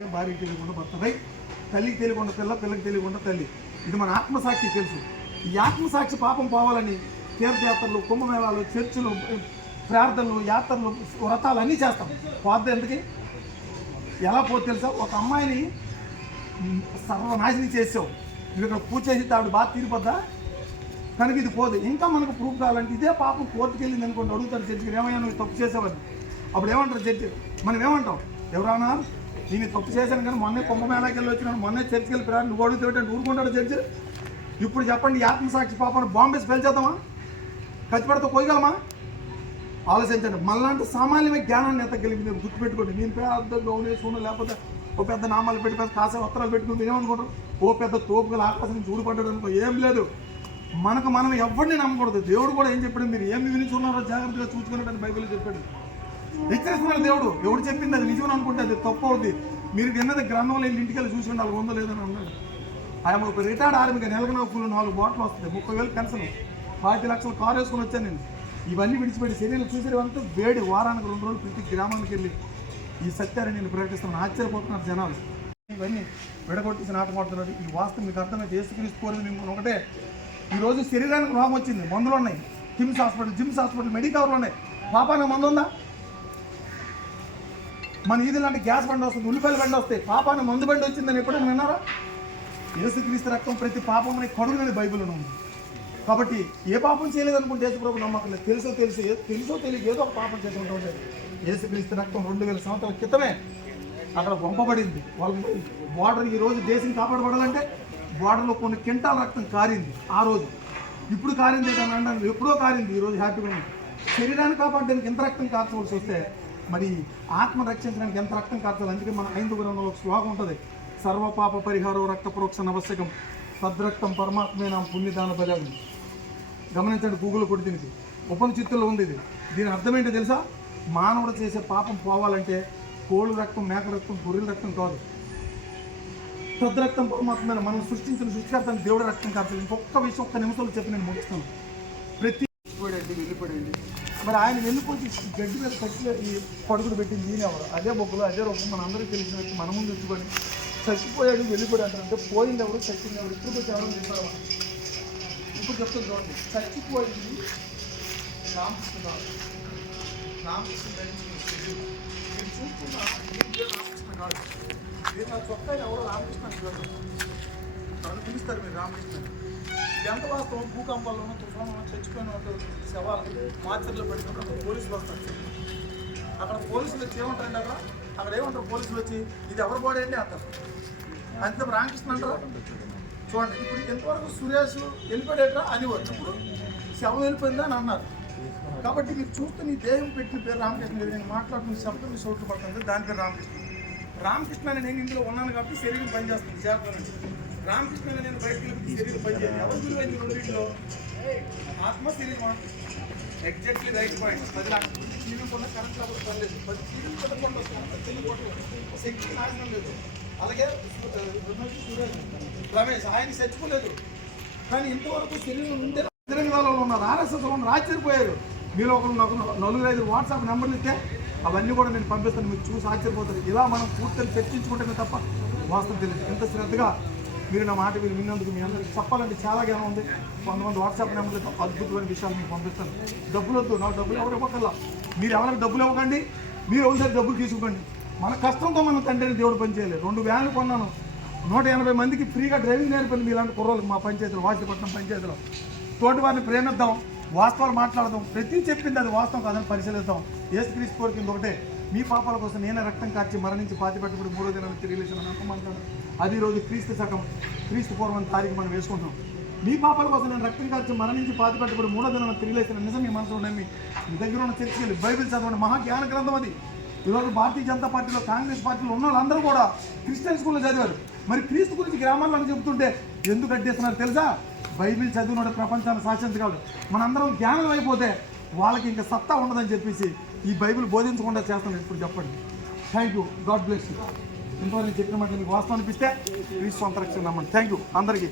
భార్యకి తెలియకుండా భర్త రైట్, తల్లికి తెలియకుండా పిల్ల, పిల్లకి తెలియకుండా తల్లి. ఇది మన ఆత్మసాక్షి తెలుసు. ఈ ఆత్మసాక్షి పాపం పోవాలని తీర్థయాత్రలు, కుంభమేళాలు, చర్చిలు, ప్రార్థనలు, యాత్రలు, వ్రతాలు అన్నీ చేస్తాం. పోద్ది ఎందుకు? ఎలా పోతే తెలుసా? ఒక అమ్మాయిని సర్వనాశనం చేసావు, నువ్వు ఇక్కడ పూజ చేసి ఆవిడ బాగా తీరిపోద్దా? కనుక ఇది పోదు. ఇంకా మనకు ప్రూఫ్ కావాలంటే ఇదే పాపం కోర్టుకు వెళ్ళింది అనుకోండి, అడుగుతారు జడ్జికి, ఏమయ్యా నువ్వు తప్పు చేసావని. అప్పుడు ఏమంటారు జడ్జి? మనం ఏమంటాం? ఎవరన్నా నేను తప్పు చేశాను కానీ మొన్నే కుంభమేళాకి వెళ్ళి వచ్చినాను, మొన్నే చర్చికి వెళ్ళి పిల్లలు నువ్వు అడుగుతుంటే ఊరుకుంటాడు జడ్జి? ఇప్పుడు చెప్పండి, ఈ ఆత్మసాక్షి పాపాన్ని బాంబేసి పెంచేద్దామా? ఖచ్చిపెడితే పోయగలమా? ఆలోచించండి. మళ్ళంటే సామాన్యమైన జ్ఞానాన్ని ఎత్తగలిగి మీరు గుర్తుపెట్టుకోండి. నేను పెద్ద గౌనేశ్వరం లేకపోతే ఓ పెద్ద నామాలు పెట్టి పెద్ద కాసే ఉత్తరాలు పెట్టుకుంటే ఏమనుకుంటారు? ఓ పెద్ద తోపుగల ఆకాశం నుంచి ఊడిపడ్డాడు అనుకో. ఏం లేదు, మనకు మనం ఎవరిని నమ్మకూడదు. దేవుడు కూడా ఏం చెప్పాడు? మీరు ఏమి వినిచున్నారో జాగ్రత్తగా చూసుకున్నట్టు బైబిల్లో చెప్పాడు. హెచ్చరిస్తున్నాడు దేవుడు. ఎవడు చెప్పింది అది నిజం అనుకుంటే అది తప్పు అవుద్ది. మీరు విన్నది గ్రంథంలో ఇంటికి వెళ్ళి చూసుకుంటే వాళ్ళు ఉందో లేదని అన్నాడు. ఆయన ఒక రిటైర్డ్ ఆర్మీగా నెలకు నాకు 4 బాటిల్ వస్తుంది, 30,000 పెన్షన్, 40 లక్షలు కారు వేసుకొని వచ్చాను నేను. ఇవన్నీ విడిచిపెట్టి శరీరం చూసేవంతా వేడి. వారానికి 2 రోజులు ప్రతి గ్రామానికి వెళ్ళి ఈ సత్యాన్ని నేను ప్రకటిస్తున్నాను. ఆశ్చర్యపోతున్నారు జనాలు. ఇవన్నీ విడగొట్టేసి నాటకం ఆడుతున్నారు. ఈ వాస్తవం మీకు అర్థమైతే యేసుక్రీస్తు కోరింది మేము ఒకటే. ఈరోజు శరీరానికి రోగం వచ్చింది, మందులు ఉన్నాయి. కిమ్స్ హాస్పిటల్, జిమ్స్ హాస్పిటల్, మెడికవర్లు ఉన్నాయి. పాపానికి మందు ఉందా? మన ఈది లాంటి గ్యాస్ బండి వస్తుంది, ఉల్లిపాయల బండి వస్తాయి. పాపానికి మందు బండి వచ్చిందని ఎప్పుడైనా విన్నారా? యేసుక్రీస్తు రక్తం ప్రతి పాపమని కడుగునని బైబిల్లో ఉంది. కాబట్టి ఏ పాపం చేయలేదనుకుంటే యేసుప్రభు నమ్మకం. తెలుసో తెలియక ఏదో ఒక పాపం చేసుకుంటూ ఉంటాడు. యేసుక్రీస్తు రక్తం 2000 సంవత్సరాల క్రితమే అక్కడ పంపబడింది. వాళ్ళ బార్డర్ ఈరోజు దేశం కాపాడబడాలంటే బార్డర్లో కొన్ని క్వింటాల రక్తం కారింది ఆ రోజు. ఇప్పుడు కారింది ఏదన్నా అనడానికి ఎప్పుడో కారింది. ఈరోజు హ్యాపీగా ఉంది. శరీరాన్ని కాపాడడానికి ఎంత రక్తం కార్చవలసి వస్తే మరి ఆత్మ రక్షించడానికి ఎంత రక్తం కార్చాలి? అందుకే మన 5 గ్రంథంలో ఒక శ్లోకం ఉంటుంది, సర్వపాప పరిహారం రక్త ప్రోక్ష నవశ్యకం తద్రక్తం పరమాత్మేనా పుణ్యదాన బలి. గమనించండి, గూగుల్ కొట్టి దీనికి ఉపనిషత్తుల్లో ఉంది ఇది. దీని అర్థం ఏంటో తెలుసా? మానవుడు చేసే పాపం పోవాలంటే కోళ్ళు రక్తం, మేక రక్తం, గొర్రెల రక్తం కాదు. తద్రక్తం పరమాత్మైన మనం సృష్టించిన సృష్టికర్తని దేవుడు రక్తం కార్చాలి. ఇంకొక విషయం ఒక్క నిమిషంలో చెప్పి నేను ముగిస్తాను. ప్రతి వెళ్ళిపోయండి. మరి ఆయన వెళ్ళిపోతే గడ్డి మీద కట్టి ఈ పడుగుడు పెట్టింది ఈయనెవరు? అదే బొగ్గులు, అదే రూపం మన అందరికీ తెలిసిన వ్యక్తి మన ముందు తెచ్చుకొని చచ్చిపోయాడు వెళ్ళిపోయాడు అంటారంటే పోయింది ఎవరు, చచ్చింది ఎవరు? ఇప్పుడు వచ్చి ఎవరు చెప్పారు? ఇప్పుడు చెప్తుంది చూడండి. చచ్చిపోయింది రామకృష్ణ గారు. రామకృష్ణ మీరు చూసుకున్నా రామకృష్ణ గారు. మీరు నా చొక్కా ఎవరో రామకృష్ణ నన్ను పిలుస్తారు మీరు రామకృష్ణ. ఎంత వాస్తవం? భూకంపాల్లోనూ తుఫాన్లోనూ చచ్చిపోయిన వాళ్ళు శవాలు మాచర్లో పెట్టినప్పుడు అక్కడ పోలీసులు వస్తారు. అక్కడ పోలీసులు వచ్చి ఏమంటారండి? అక్కడ ఏమంటారు పోలీసులు వచ్చి? ఇది ఎవరి బాడీ అండి అంటారు. అంతే రామకృష్ణ అంటారు. చూడండి, ఇప్పుడు ఎంతవరకు సురేష్ వెళ్ళిపోయాడేట్రా అని వచ్చినప్పుడు శవం వెళ్ళిపోయిందా అని అన్నారు. కాబట్టి మీరు చూస్తే నీ దేహం పెట్టిన పేరు రామకృష్ణ లేదు. నేను మాట్లాడుతున్న శబ్దం మీ చోట్లు పడుతుంది, దాని పేరు రామకృష్ణ. రామకృష్ణ అని నేను ఇందులో ఉన్నాను కాబట్టి శరీరం పనిచేస్తుంది చేస్తానండి. రామకృష్ణ నేను బయటకు వెళ్ళి శరీరం పనిచేయాలి. ఎవరు విలువైంది రెండింటిలో? ఆత్మ శరీరం. Exactly right point. 10 లక్షల శరీరం కూడా కరెక్ట్ కాబట్టి పర్లేదు. 10 శరీరం కొట్టకుండా వస్తుంది, శక్తి నాశనం లేదు. అలాగే రమేష్ ఆయన చచ్చిపోలేదు, కానీ ఇంతవరకు శరీరం ఉంటే తెలంగాణలో ఉన్నారు, ఆర్ఎస్ఎస్లో ఉన్నారు, ఆశ్చర్యపోయారు. మీరు ఒకరు నాకు 4-5 వాట్సాప్ నెంబర్లు ఇస్తే అవన్నీ కూడా నేను పంపిస్తాను, మీరు చూసి ఆశ్చర్యపోతారు. ఇలా మనం పూర్తిగా చర్చించుకుంటేనే తప్ప వాస్తవం తెలియదు. ఎంత శ్రద్ధగా మీరు నా మాట మీరు విన్నందుకు మీ అందరికీ చెప్పాలంటే చాలా జ్ఞానం ఉంది. కొంతమంది వాట్సాప్ నెంబర్లతో అద్భుతమైన విషయాలు మీకు పంపిస్తాను. డబ్బులు వద్దు, నాకు డబ్బులు ఎవరు ఇవ్వకల్లా. మీరు ఎవరికి డబ్బులు ఇవ్వకండి, మీరు ఒకసారి డబ్బులు తీసుకోండి. మన కష్టంతో మన తండ్రిని దేవుడు పనిచేయలేదు. 2 వ్యాన్లు కొన్నాను, 180 మందికి ఫ్రీగా డ్రైవింగ్ నేర్పింది మీలాంటి కుర్రోళ్ళకి మా పంచాయతీలో, వాసిపట్నం పంచాయతీలో. తోటి వారిని ప్రేమిద్దాం, వాస్తవాలు మాట్లాడదాం, ప్రతి చెప్పింది అది వాస్తవం కాదని పరిశీలిద్దాం. యేసుక్రీస్తు కోరికింది ఒకటే, మీ పాపాల కోసం నేనే రక్తం కాచి మరణించి పాతిపెట్టబడి 3వ దినాన్ని తిరిగి లేచిన నమ్మమంటాడు. అది రోజు క్రీస్తు శకం, క్రీస్తు పూర్వం తారీఖు మనం వేసుకుంటాం. మీ పాపాల కోసం నేను రక్తం కాచి మరణించి పాతిపెట్టబడి 3వ దినాన్ని తిరిగి లేచిన నిజం మీ మనసులో నమ్మి మీ దగ్గర ఉన్న చర్చకి వెళ్ళి బైబిల్ చదవండి. మహాజ్ఞాన గ్రంథం అది. ఈరోజు భారతీయ జనతా పార్టీలో, కాంగ్రెస్ పార్టీలో ఉన్న వాళ్ళందరూ కూడా క్రిస్టియన్ స్కూల్లో చదివారు. మరి క్రీస్తు గురించి గ్రామాల్లో చెబుతుంటే ఎందుకు అడ్డేస్తున్నారు తెలుసా? బైబిల్ చదివినోడు ప్రపంచాన్ని శాసించగలడు. మనందరం జ్ఞానం అయిపోతే వాళ్ళకి ఇంకా సత్తా ఉండదని చెప్పేసి ఈ బైబిల్ బోధించకుండా చేస్తాను. ఇప్పుడు చెప్పండి. Thank you, God bless you. ఇంతవరకు నేను చెప్పిన మాట మీకు వాస్తవం అనిపిస్తే క్రీస్తు అంతరక్షణ నమ్మండి. థ్యాంక్ యూ అందరికీ.